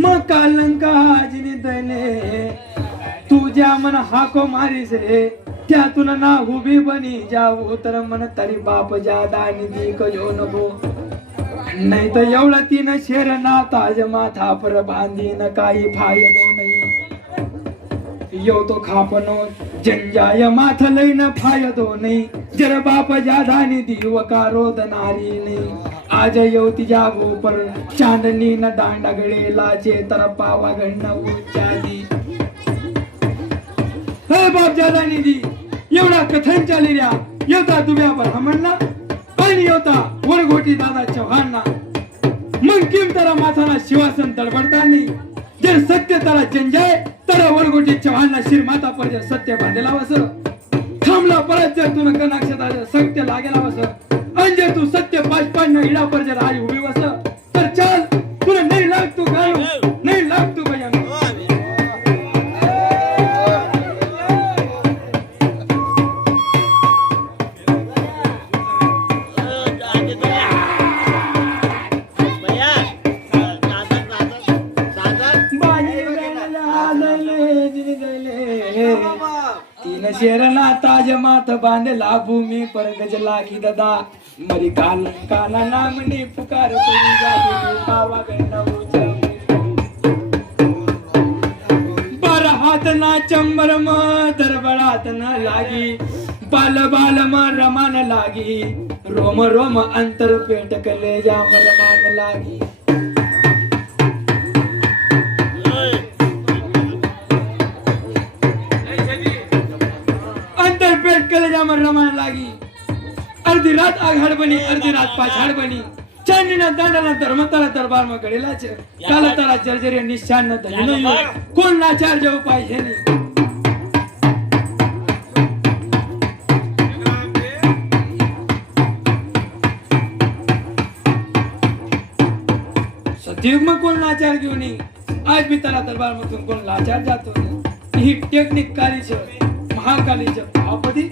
मग कालंका हाजनी दले तुझ्या मन हाको मारी से त्यातून ना उभी बनी जाऊ तर मन तरी बाप जादा निधी कजो नको नाही तर एवढा तीन शेर ना ताज माथा पर बांधीन काही फायदो नाही यो तो खापनो जंजाय माथ लईन फायदो नाही जर बाप जादा निधी वकारो दनारी नाही आज येवती जागो पर चांदनी न दांडा गळेला चेतर पावा गण्ण उच्चादी हे बाप जादा निधी एवढा कथन चाली ऱ्या येवता तुम्ही ब्राह्मणना आणि येवता वरघोटी दादा चव्हाणना मग किम तरा माथाना शिवासन तडबडतानी जर सत्य तरा जंजाय तरा वरघोटी चव्हाणना शिर माता पर जर सत्य बांधला वस थांबला परत जर तुन कनाक्षता सत्य लागेला वस अंजे तू सत्य पाच न हिडा पर जर आई उभी वस तर चल तुला नाही लागतो काय नाही लागतो भैया शेरना ताज माथ बांधला भूमी पर गजला की ददा मरी काल काला नामनी पुकार पड़ी जाती पावा गण्ण बर हाथ ना चंबर म दरबड़ात न लागी बाल बाल म रमान लागी रोम रोम अंतर पेट कले जा रमान लागी रमान लागी अर्धी रात आघाड बनी अर्धी रात पाछाड बनी चांदीना दांडाला धर्मताला दरबार में गडेला छे काला तारा जर्जरे निशान न धनो कोण नाचार जेव पाहिजे नाही सतयुग में कोण नाचार घेऊ नाही आज भी तारा दरबार मधून कोण लाचार जातो ही टेक्निक काली छे महाकाली छे आपदी